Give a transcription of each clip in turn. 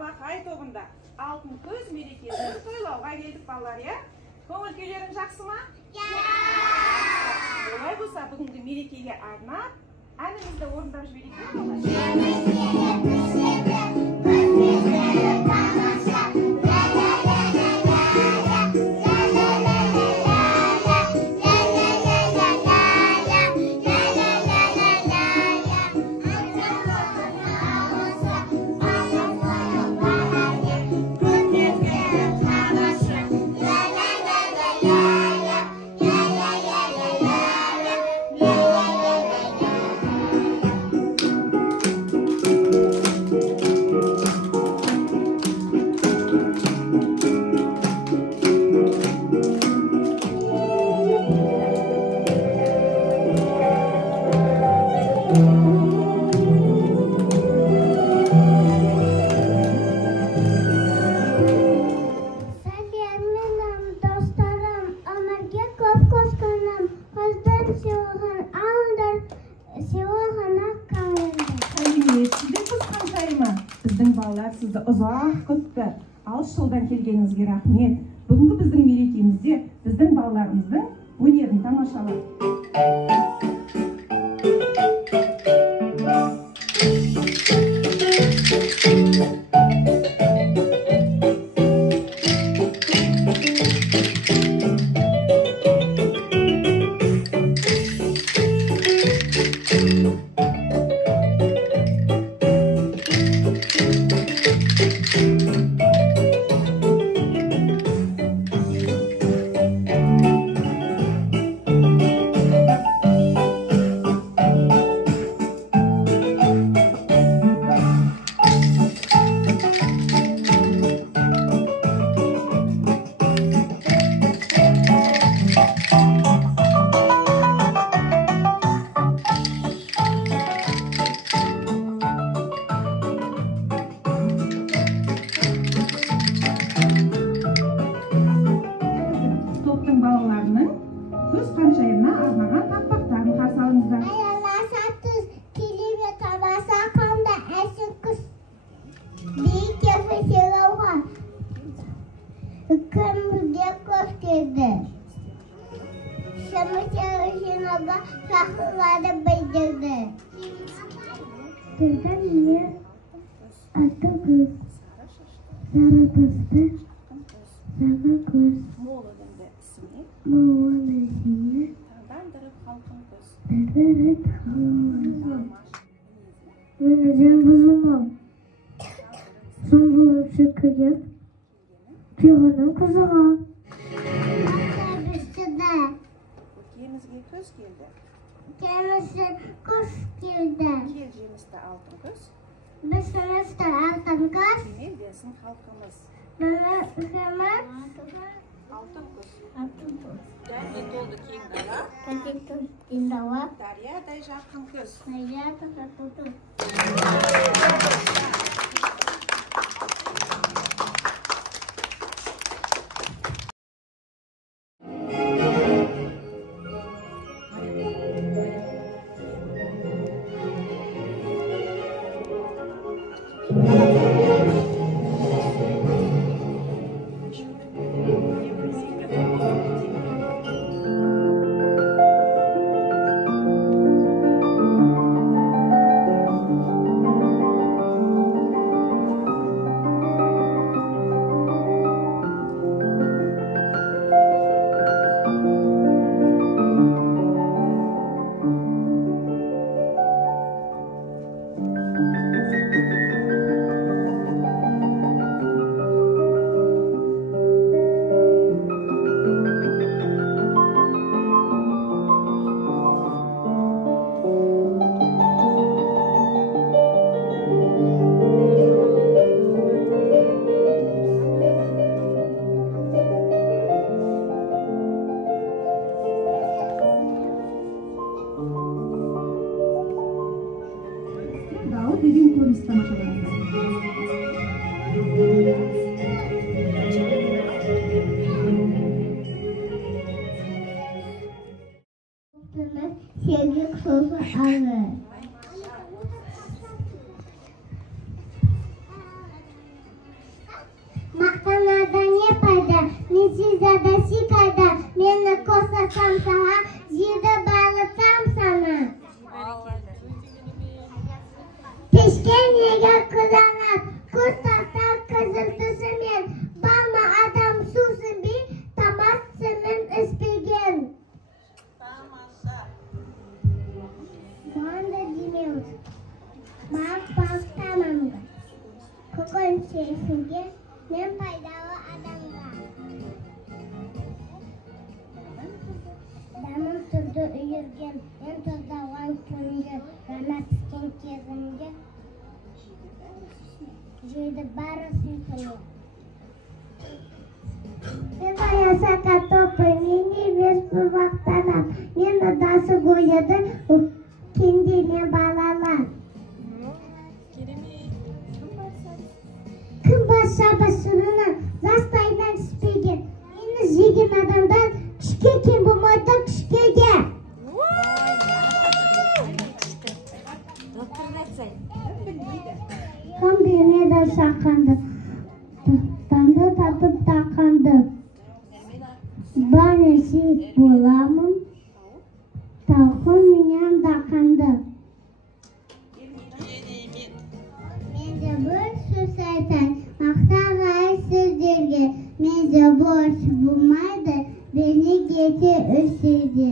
Балақай тобында алтын көз мерекесін тойлауға келдік балалар, я? Көңіл күйлерің жақсы ма? Олай болса, бүгінгі мерекеге арнап, әнімізді орындап жіберейік пе, сізді ұзақ күтті. Алыс жолдан келгеніңізге рахмет. Бүгінгі біздің мерекемізде біздің балаларымыздың өнерін тамашалайық. Мақтанардан не пайда, менсіз адasi қайда, мені қосасам саға, жерді байлытсам сана. Пешкен еге қызанат, көз тастар қызыл түсімен, балма адам сусын бей, тамас сынын іспеген. Сонда демеуіз, бақ тамамға, көкөн сейсінге, мен пайдалы адамға. Дамын тұрды үйірген, мен тұрдауған күнге, ғана піскен кезімге, жейді бары сүйсіне. Мен аяса катопы, мені бес бұвақтанам, мен ұдасы қойды, кендеме балалар. Кім баса басырынан, застайынан түспеген, мені жеген адамдан күшке кем болмайды күшкеге. Кім бермеді шақанды, тұқтанды татып тақанды. Бәрі сейт боламын, тауқын менен дақанды. Менде бір сөз айтайын, мақтағай сөздерге. Менде борç болмайды, бені кете өседі.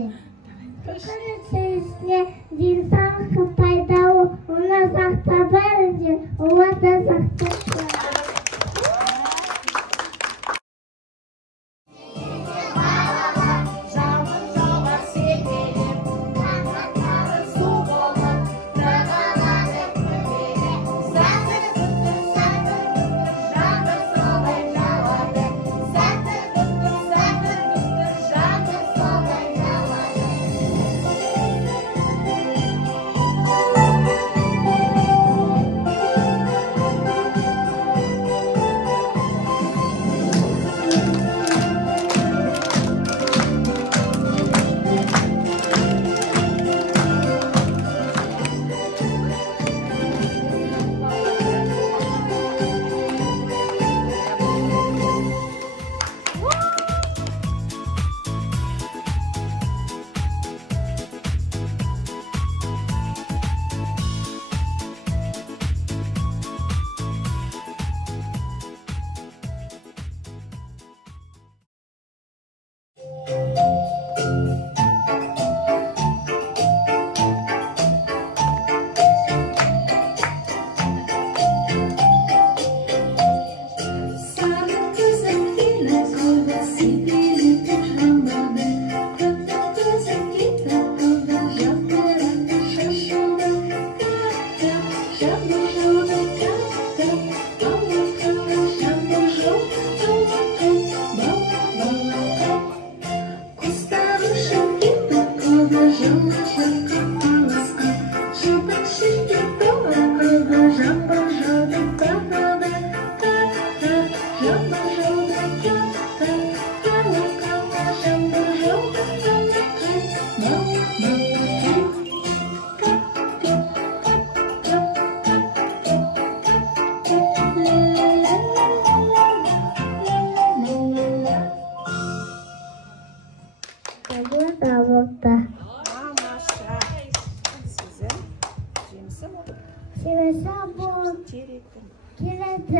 Күкірі сөзіне инсан пайдалы, оны сақтабайды, оларды сақтайды.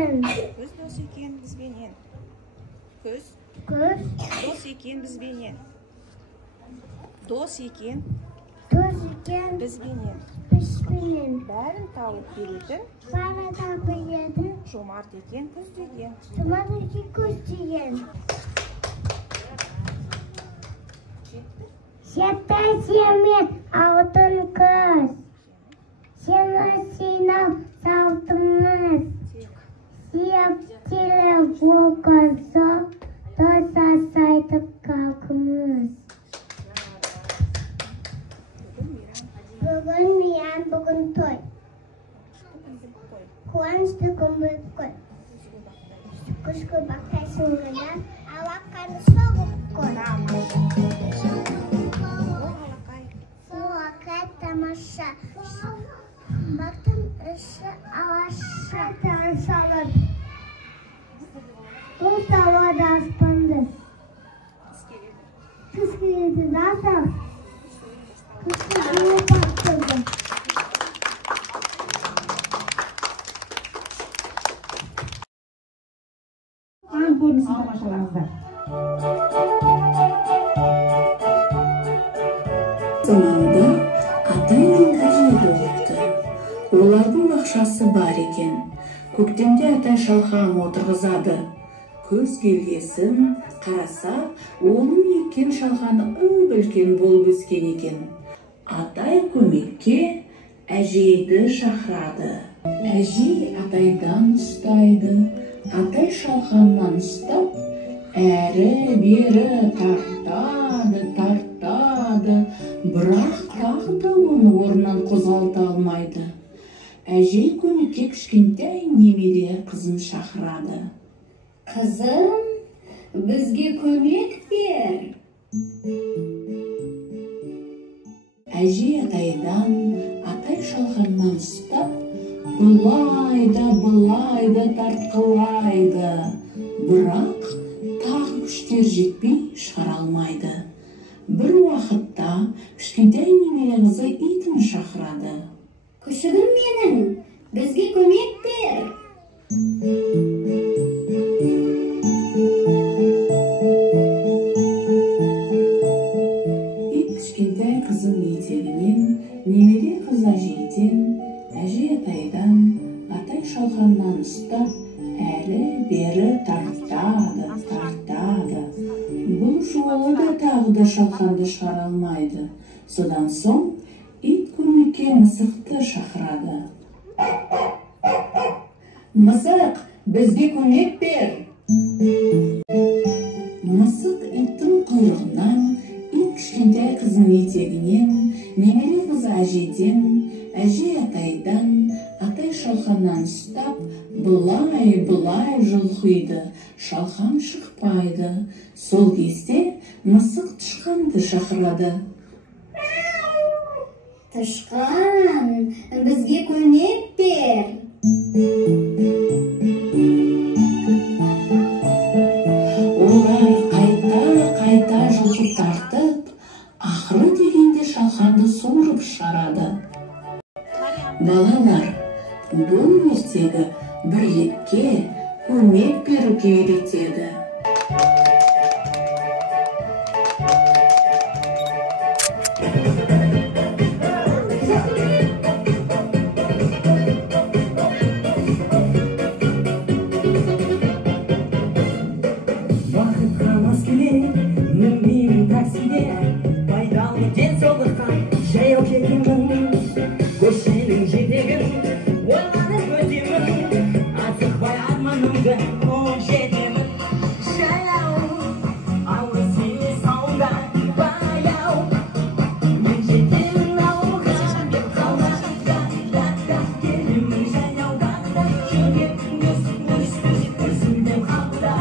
Көз дос екен бізбенен. Көз дос екен бізбенен. Дос екен бізбенен. Бәрін тауып беретін. Жомарт екен көздеген. Жетті семен алтын көз. Сені синап салтымыз. Сиап телефон қонса, тоса сайтып қалқымыз. Бүгін мейрам, бүгін той. Қуанышты күн болып қой. Күшкі бақтайсың ғана, алаққаны соғып қой. Соғақай тамаша. Бақтың іші алаша. Салып. Nasıl? Kısmını baktırdım. Көрінісін тамашалаңыздар. Заманда атай мен әже болыпты. Олардың ақшасы бар екен. Көктемде атай шалқан отырғызады. Көз келгесін қараса, оның еккен шалқаны үлкен болып өскен екен. Атай көмекке әжейді шақырады. Әжей атайдан ұстайды. Атай шалқаннан ұстап, әрі-бері тартады, бірақ тағы да оны орнынан қозғалта алмайды. Әжей көмекке кішкентай немере қызын шақырады. Қызым, бізге көмек бер. Әжей атайдан, атай шалқаннан ұстап, бұлайды тартқылайды, бірақ тағы күштер жетпей шығара алмайды. Бір уақытта кішкентай немере қызы итін шақырады. Күшігім менің, бізге көмек бер. Ит кішкентай қызын етегінен, немере қыз әжейден, әже атайдан, атай шалқаннан ұстап, әрі-бері тартады. Бұл жолы да тағы да шалқанды шығара алмайды. Содан соң ит көмекке мысықты шақырады. Мысық, бізге көмек бер. Мысық иттің құйрығынан, ит кішкентай қызын етегінен, немере қыз әжеден, әже атайдан, атай шалқаннан ұстап, бұлай жұлқиды, шалқан шықпайды. Сол кезде мысық тышқанды шақырады. Тышқан, бізге көмек бер. Олар қайта жұлқып тартып, ақыры дегенде шалқанды суырып шығарады. Балалар, бұл ертегі бірлікке көмек беруге үйретеді. Бақытқа мас келе, мінбеймін таксиде, пайдалы денсаулыққа жаяу кетемін. Көшенің жетегін ойланып өтемін, асықпай арманымды қуып жетемін. Жаяу, алыс емес ауылда баяу, мен жетемін ауылға деп қалғанда, келемін жаяуда, жүргенім үзілдім қалда.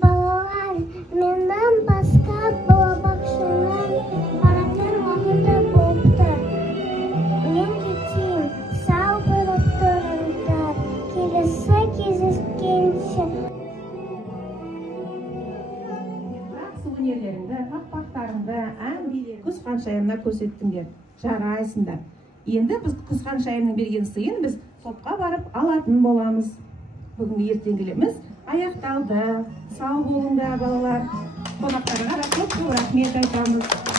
Балалар, менен басқа балабақшаның баратын уақыты болыпты. Мен кетейін, сау болып тұрыңдар, келесі кездескенше. Жақсы өнерлеріңді, қақпақтарыңды, ән билеріңді құс ханшайымына көрсеттіңдер. Жарайсыңдар. Енді біз құс ханшайымның берген сыйын біз топқа барып алатын боламыз. Бүгінгі ертеңгілеріміз аяқталды. Сау болыңдар балалар. Қонақтарға да көп рахмет айтамыз.